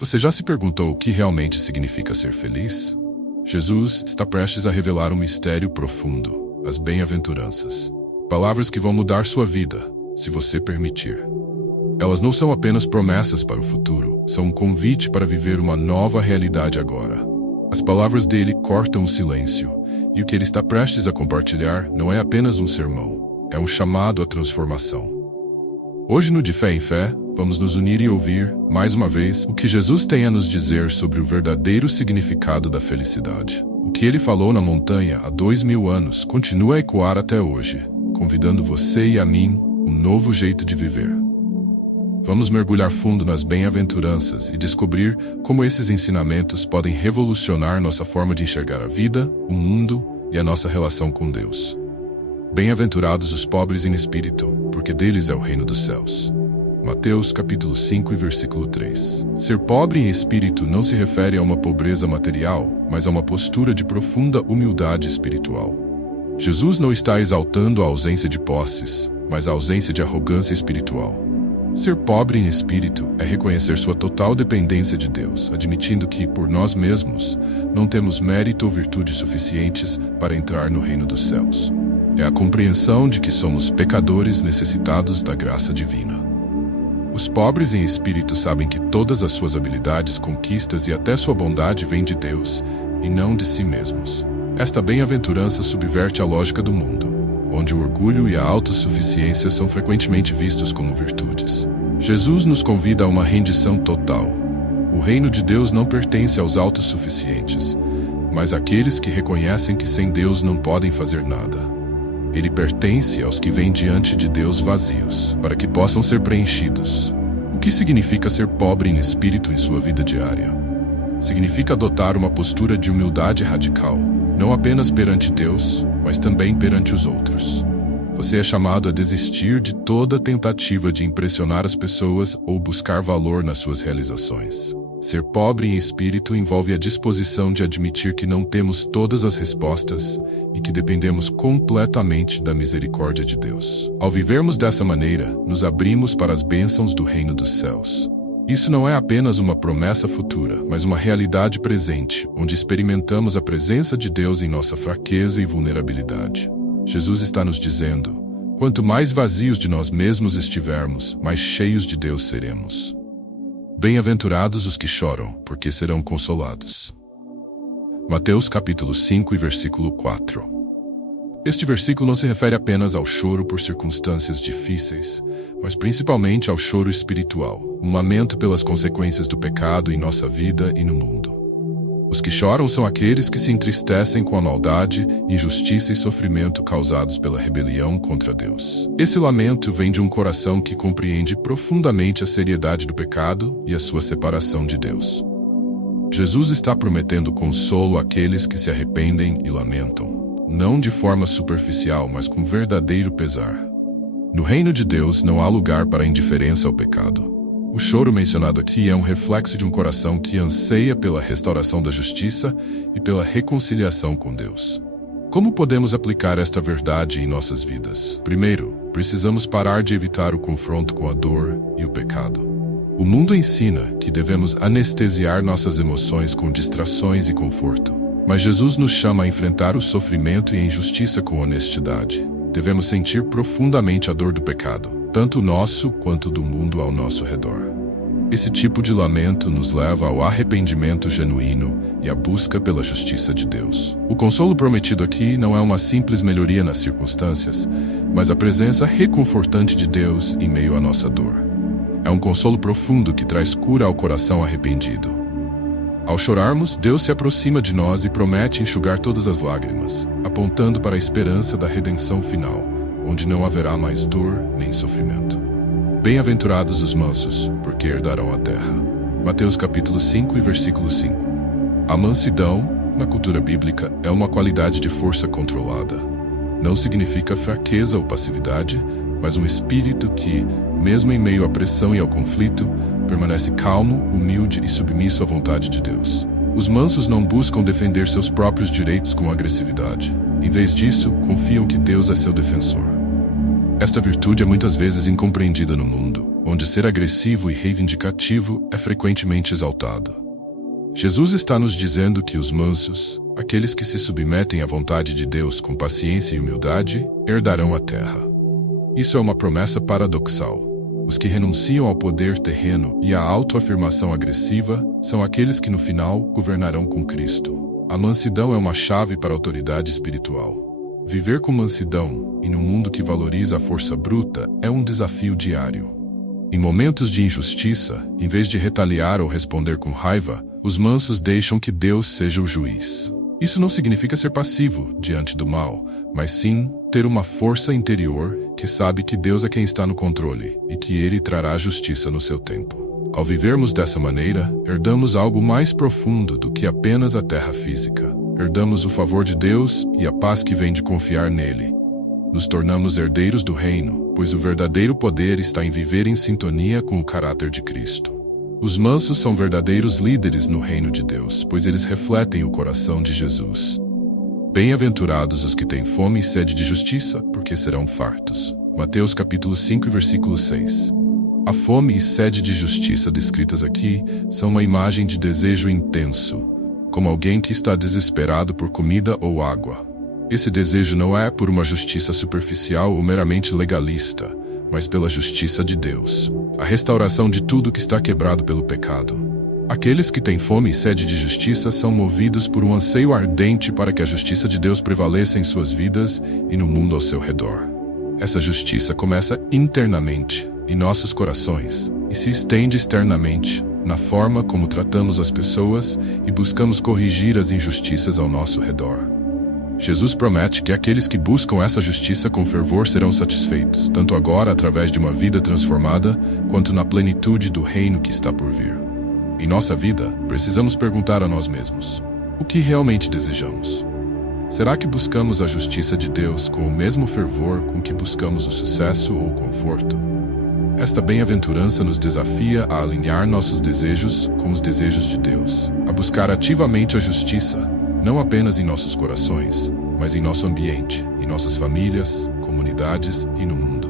Você já se perguntou o que realmente significa ser feliz? Jesus está prestes a revelar um mistério profundo, as bem-aventuranças. Palavras que vão mudar sua vida, se você permitir. Elas não são apenas promessas para o futuro, são um convite para viver uma nova realidade agora. As palavras dele cortam o silêncio, e o que ele está prestes a compartilhar não é apenas um sermão, é um chamado à transformação. Hoje no De Fé em Fé, vamos nos unir e ouvir, mais uma vez, o que Jesus tem a nos dizer sobre o verdadeiro significado da felicidade. O que ele falou na montanha há 2000 anos continua a ecoar até hoje, convidando você e a mim um novo jeito de viver. Vamos mergulhar fundo nas bem-aventuranças e descobrir como esses ensinamentos podem revolucionar nossa forma de enxergar a vida, o mundo e a nossa relação com Deus. Bem-aventurados os pobres em espírito, porque deles é o reino dos céus. Mateus capítulo 5 e versículo 3. Ser pobre em espírito não se refere a uma pobreza material, mas a uma postura de profunda humildade espiritual. Jesus não está exaltando a ausência de posses, mas a ausência de arrogância espiritual. Ser pobre em espírito é reconhecer sua total dependência de Deus, admitindo que, por nós mesmos, não temos mérito ou virtude suficientes para entrar no reino dos céus. É a compreensão de que somos pecadores necessitados da graça divina. Os pobres em espírito sabem que todas as suas habilidades, conquistas e até sua bondade vêm de Deus, e não de si mesmos. Esta bem-aventurança subverte a lógica do mundo, onde o orgulho e a autossuficiência são frequentemente vistos como virtudes. Jesus nos convida a uma rendição total. O reino de Deus não pertence aos autossuficientes, mas àqueles que reconhecem que sem Deus não podem fazer nada. Ele pertence aos que vêm diante de Deus vazios, para que possam ser preenchidos. O que significa ser pobre em espírito em sua vida diária? Significa adotar uma postura de humildade radical, não apenas perante Deus, mas também perante os outros. Você é chamado a desistir de toda tentativa de impressionar as pessoas ou buscar valor nas suas realizações. Ser pobre em espírito envolve a disposição de admitir que não temos todas as respostas e que dependemos completamente da misericórdia de Deus. Ao vivermos dessa maneira, nos abrimos para as bênçãos do reino dos céus. Isso não é apenas uma promessa futura, mas uma realidade presente, onde experimentamos a presença de Deus em nossa fraqueza e vulnerabilidade. Jesus está nos dizendo: quanto mais vazios de nós mesmos estivermos, mais cheios de Deus seremos. Bem-aventurados os que choram, porque serão consolados. Mateus capítulo 5 e versículo 4. Este versículo não se refere apenas ao choro por circunstâncias difíceis, mas principalmente ao choro espiritual, um lamento pelas consequências do pecado em nossa vida e no mundo. Os que choram são aqueles que se entristecem com a maldade, injustiça e sofrimento causados pela rebelião contra Deus. Esse lamento vem de um coração que compreende profundamente a seriedade do pecado e a sua separação de Deus. Jesus está prometendo consolo àqueles que se arrependem e lamentam, não de forma superficial, mas com verdadeiro pesar. No reino de Deus não há lugar para a indiferença ao pecado. O choro mencionado aqui é um reflexo de um coração que anseia pela restauração da justiça e pela reconciliação com Deus. Como podemos aplicar esta verdade em nossas vidas? Primeiro, precisamos parar de evitar o confronto com a dor e o pecado. O mundo ensina que devemos anestesiar nossas emoções com distrações e conforto. Mas Jesus nos chama a enfrentar o sofrimento e a injustiça com honestidade. Devemos sentir profundamente a dor do pecado, tanto o nosso quanto do mundo ao nosso redor. Esse tipo de lamento nos leva ao arrependimento genuíno e à busca pela justiça de Deus. O consolo prometido aqui não é uma simples melhoria nas circunstâncias, mas a presença reconfortante de Deus em meio à nossa dor. É um consolo profundo que traz cura ao coração arrependido. Ao chorarmos, Deus se aproxima de nós e promete enxugar todas as lágrimas, apontando para a esperança da redenção final, onde não haverá mais dor nem sofrimento. Bem-aventurados os mansos, porque herdarão a terra. Mateus capítulo 5 e versículo 5. A mansidão, na cultura bíblica, é uma qualidade de força controlada. Não significa fraqueza ou passividade, mas um espírito que, mesmo em meio à pressão e ao conflito, permanece calmo, humilde e submisso à vontade de Deus. Os mansos não buscam defender seus próprios direitos com agressividade. Em vez disso, confiam que Deus é seu defensor. Esta virtude é muitas vezes incompreendida no mundo, onde ser agressivo e reivindicativo é frequentemente exaltado. Jesus está nos dizendo que os mansos, aqueles que se submetem à vontade de Deus com paciência e humildade, herdarão a terra. Isso é uma promessa paradoxal. Os que renunciam ao poder terreno e à autoafirmação agressiva são aqueles que no final governarão com Cristo. A mansidão é uma chave para a autoridade espiritual. Viver com mansidão, e num mundo que valoriza a força bruta, é um desafio diário. Em momentos de injustiça, em vez de retaliar ou responder com raiva, os mansos deixam que Deus seja o juiz. Isso não significa ser passivo diante do mal, mas sim ter uma força interior que sabe que Deus é quem está no controle e que Ele trará justiça no seu tempo. Ao vivermos dessa maneira, herdamos algo mais profundo do que apenas a terra física. Herdamos o favor de Deus e a paz que vem de confiar nele. Nos tornamos herdeiros do reino, pois o verdadeiro poder está em viver em sintonia com o caráter de Cristo. Os mansos são verdadeiros líderes no reino de Deus, pois eles refletem o coração de Jesus. Bem-aventurados os que têm fome e sede de justiça, porque serão fartos. Mateus capítulo 5, versículo 6. A fome e sede de justiça descritas aqui são uma imagem de desejo intenso, como alguém que está desesperado por comida ou água. Esse desejo não é por uma justiça superficial ou meramente legalista, mas pela justiça de Deus, a restauração de tudo que está quebrado pelo pecado. Aqueles que têm fome e sede de justiça são movidos por um anseio ardente para que a justiça de Deus prevaleça em suas vidas e no mundo ao seu redor. Essa justiça começa internamente, em nossos corações, e se estende externamente, na forma como tratamos as pessoas e buscamos corrigir as injustiças ao nosso redor. Jesus promete que aqueles que buscam essa justiça com fervor serão satisfeitos, tanto agora através de uma vida transformada, quanto na plenitude do reino que está por vir. Em nossa vida, precisamos perguntar a nós mesmos: o que realmente desejamos? Será que buscamos a justiça de Deus com o mesmo fervor com que buscamos o sucesso ou o conforto? Esta bem-aventurança nos desafia a alinhar nossos desejos com os desejos de Deus, a buscar ativamente a justiça, não apenas em nossos corações, mas em nosso ambiente, em nossas famílias, comunidades e no mundo.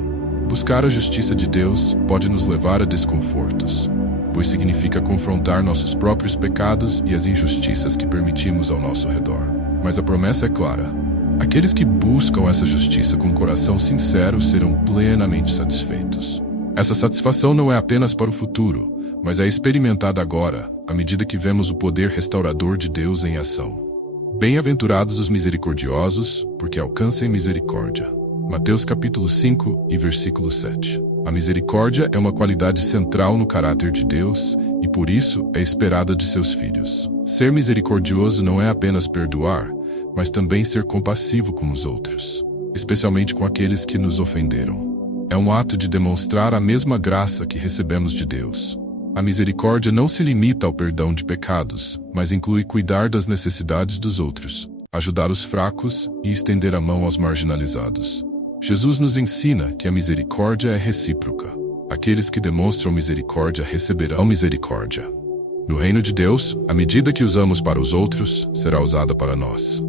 Buscar a justiça de Deus pode nos levar a desconfortos, pois significa confrontar nossos próprios pecados e as injustiças que permitimos ao nosso redor. Mas a promessa é clara: aqueles que buscam essa justiça com coração sincero serão plenamente satisfeitos. Essa satisfação não é apenas para o futuro, mas é experimentada agora, à medida que vemos o poder restaurador de Deus em ação. Bem-aventurados os misericordiosos, porque alcancem misericórdia. Mateus capítulo 5 e versículo 7. A misericórdia é uma qualidade central no caráter de Deus e por isso é esperada de seus filhos. Ser misericordioso não é apenas perdoar, mas também ser compassivo com os outros, especialmente com aqueles que nos ofenderam. É um ato de demonstrar a mesma graça que recebemos de Deus. A misericórdia não se limita ao perdão de pecados, mas inclui cuidar das necessidades dos outros, ajudar os fracos e estender a mão aos marginalizados. Jesus nos ensina que a misericórdia é recíproca. Aqueles que demonstram misericórdia receberão misericórdia. No reino de Deus, a medida que usamos para os outros será usada para nós.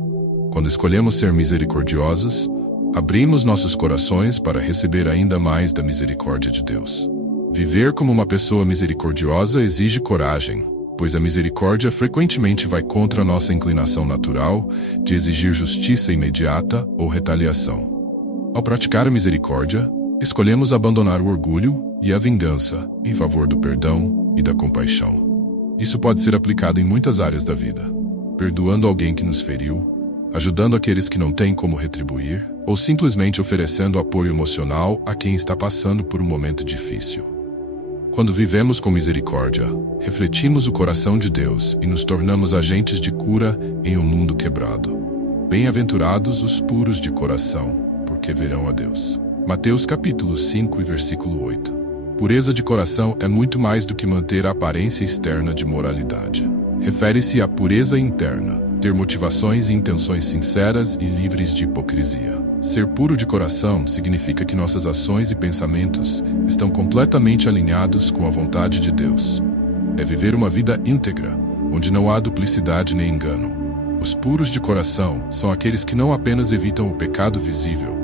Quando escolhemos ser misericordiosos, abrimos nossos corações para receber ainda mais da misericórdia de Deus. Viver como uma pessoa misericordiosa exige coragem, pois a misericórdia frequentemente vai contra a nossa inclinação natural de exigir justiça imediata ou retaliação. Ao praticar a misericórdia, escolhemos abandonar o orgulho e a vingança em favor do perdão e da compaixão. Isso pode ser aplicado em muitas áreas da vida, perdoando alguém que nos feriu, ajudando aqueles que não têm como retribuir, ou simplesmente oferecendo apoio emocional a quem está passando por um momento difícil. Quando vivemos com misericórdia, refletimos o coração de Deus e nos tornamos agentes de cura em um mundo quebrado. Bem-aventurados os puros de coração, porque verão a Deus. Mateus capítulo 5 e versículo 8. Pureza de coração é muito mais do que manter a aparência externa de moralidade. Refere-se à pureza interna, ter motivações e intenções sinceras e livres de hipocrisia. Ser puro de coração significa que nossas ações e pensamentos estão completamente alinhados com a vontade de Deus. É viver uma vida íntegra, onde não há duplicidade nem engano. Os puros de coração são aqueles que não apenas evitam o pecado visível,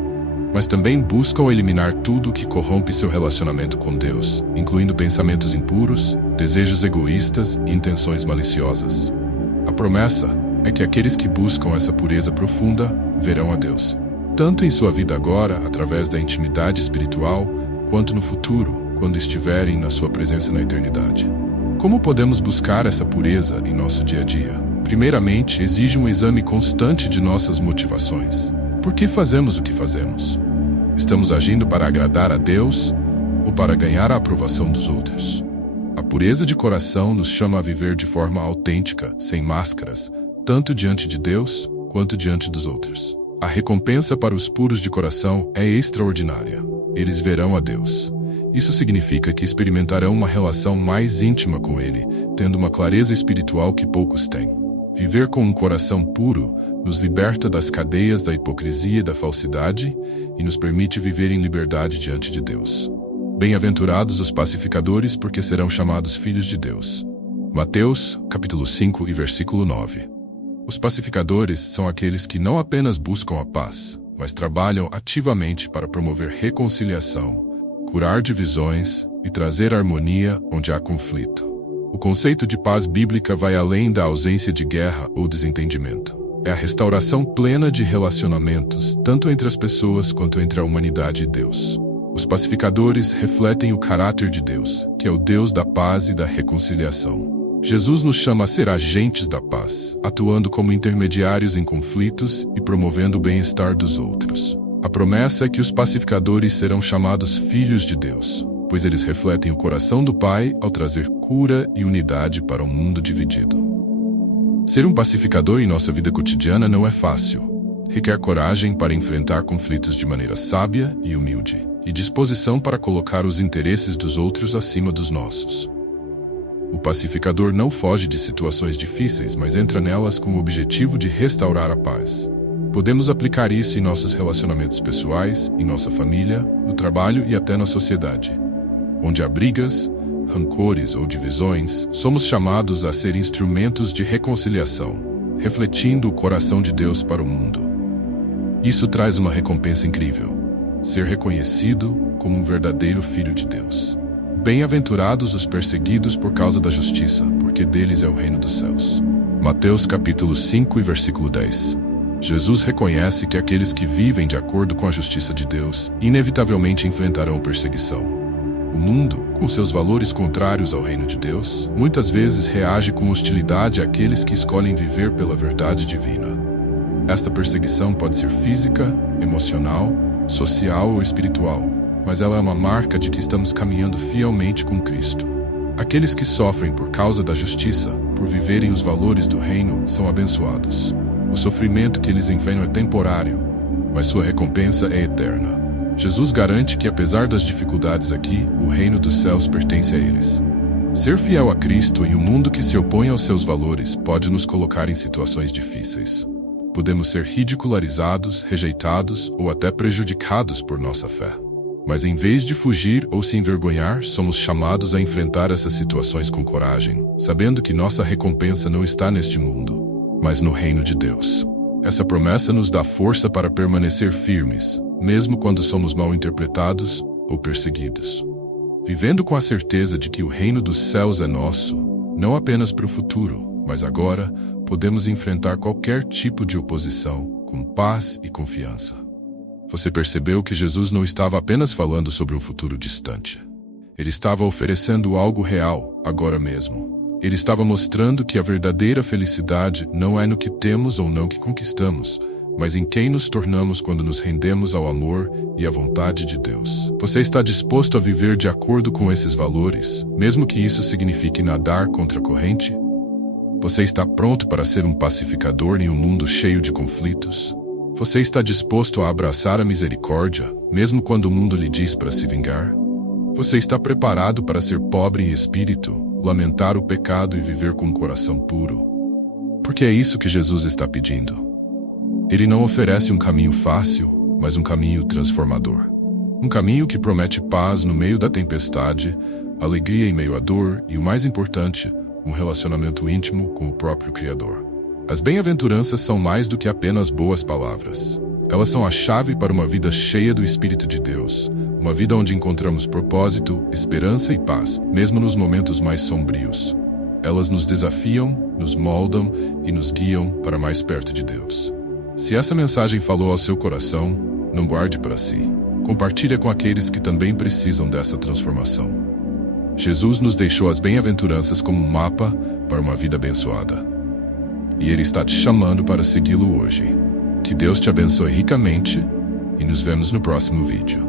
mas também buscam eliminar tudo que corrompe seu relacionamento com Deus, incluindo pensamentos impuros, desejos egoístas e intenções maliciosas. A promessa é que aqueles que buscam essa pureza profunda verão a Deus, tanto em sua vida agora, através da intimidade espiritual, quanto no futuro, quando estiverem na sua presença na eternidade. Como podemos buscar essa pureza em nosso dia a dia? Primeiramente, exige um exame constante de nossas motivações. Por que fazemos o que fazemos? Estamos agindo para agradar a Deus ou para ganhar a aprovação dos outros? A pureza de coração nos chama a viver de forma autêntica, sem máscaras, tanto diante de Deus quanto diante dos outros. A recompensa para os puros de coração é extraordinária. Eles verão a Deus. Isso significa que experimentarão uma relação mais íntima com Ele, tendo uma clareza espiritual que poucos têm. Viver com um coração puro nos liberta das cadeias da hipocrisia e da falsidade e nos permite viver em liberdade diante de Deus. Bem-aventurados os pacificadores, porque serão chamados filhos de Deus. Mateus, capítulo 5 e versículo 9. Os pacificadores são aqueles que não apenas buscam a paz, mas trabalham ativamente para promover reconciliação, curar divisões e trazer harmonia onde há conflito. O conceito de paz bíblica vai além da ausência de guerra ou desentendimento. É a restauração plena de relacionamentos, tanto entre as pessoas quanto entre a humanidade e Deus. Os pacificadores refletem o caráter de Deus, que é o Deus da paz e da reconciliação. Jesus nos chama a ser agentes da paz, atuando como intermediários em conflitos e promovendo o bem-estar dos outros. A promessa é que os pacificadores serão chamados filhos de Deus, pois eles refletem o coração do Pai ao trazer cura e unidade para um mundo dividido. Ser um pacificador em nossa vida cotidiana não é fácil. Requer coragem para enfrentar conflitos de maneira sábia e humilde, e disposição para colocar os interesses dos outros acima dos nossos. O pacificador não foge de situações difíceis, mas entra nelas com o objetivo de restaurar a paz. Podemos aplicar isso em nossos relacionamentos pessoais, em nossa família, no trabalho e até na sociedade. Onde há brigas, rancores ou divisões, somos chamados a ser instrumentos de reconciliação, refletindo o coração de Deus para o mundo. Isso traz uma recompensa incrível: ser reconhecido como um verdadeiro filho de Deus. Bem-aventurados os perseguidos por causa da justiça, porque deles é o reino dos céus. Mateus capítulo 5 e versículo 10. Jesus reconhece que aqueles que vivem de acordo com a justiça de Deus inevitavelmente enfrentarão perseguição. O mundo, com seus valores contrários ao reino de Deus, muitas vezes reage com hostilidade àqueles que escolhem viver pela verdade divina. Esta perseguição pode ser física, emocional, social ou espiritual, mas ela é uma marca de que estamos caminhando fielmente com Cristo. Aqueles que sofrem por causa da justiça, por viverem os valores do reino, são abençoados. O sofrimento que eles enfrentam é temporário, mas sua recompensa é eterna. Jesus garante que, apesar das dificuldades aqui, o reino dos céus pertence a eles. Ser fiel a Cristo em um mundo que se opõe aos seus valores pode nos colocar em situações difíceis. Podemos ser ridicularizados, rejeitados ou até prejudicados por nossa fé. Mas em vez de fugir ou se envergonhar, somos chamados a enfrentar essas situações com coragem, sabendo que nossa recompensa não está neste mundo, mas no reino de Deus. Essa promessa nos dá força para permanecer firmes, mesmo quando somos mal interpretados ou perseguidos. Vivendo com a certeza de que o reino dos céus é nosso, não apenas para o futuro, mas agora, podemos enfrentar qualquer tipo de oposição com paz e confiança. Você percebeu que Jesus não estava apenas falando sobre um futuro distante. Ele estava oferecendo algo real, agora mesmo. Ele estava mostrando que a verdadeira felicidade não é no que temos ou não que conquistamos, mas em quem nos tornamos quando nos rendemos ao amor e à vontade de Deus. Você está disposto a viver de acordo com esses valores, mesmo que isso signifique nadar contra a corrente? Você está pronto para ser um pacificador em um mundo cheio de conflitos? Você está disposto a abraçar a misericórdia, mesmo quando o mundo lhe diz para se vingar? Você está preparado para ser pobre em espírito, lamentar o pecado e viver com um coração puro? Porque é isso que Jesus está pedindo. Ele não oferece um caminho fácil, mas um caminho transformador. Um caminho que promete paz no meio da tempestade, alegria em meio à dor e, o mais importante, um relacionamento íntimo com o próprio Criador. As bem-aventuranças são mais do que apenas boas palavras. Elas são a chave para uma vida cheia do Espírito de Deus, uma vida onde encontramos propósito, esperança e paz, mesmo nos momentos mais sombrios. Elas nos desafiam, nos moldam e nos guiam para mais perto de Deus. Se essa mensagem falou ao seu coração, não guarde para si. Compartilhe com aqueles que também precisam dessa transformação. Jesus nos deixou as bem-aventuranças como um mapa para uma vida abençoada. E Ele está te chamando para segui-lo hoje. Que Deus te abençoe ricamente e nos vemos no próximo vídeo.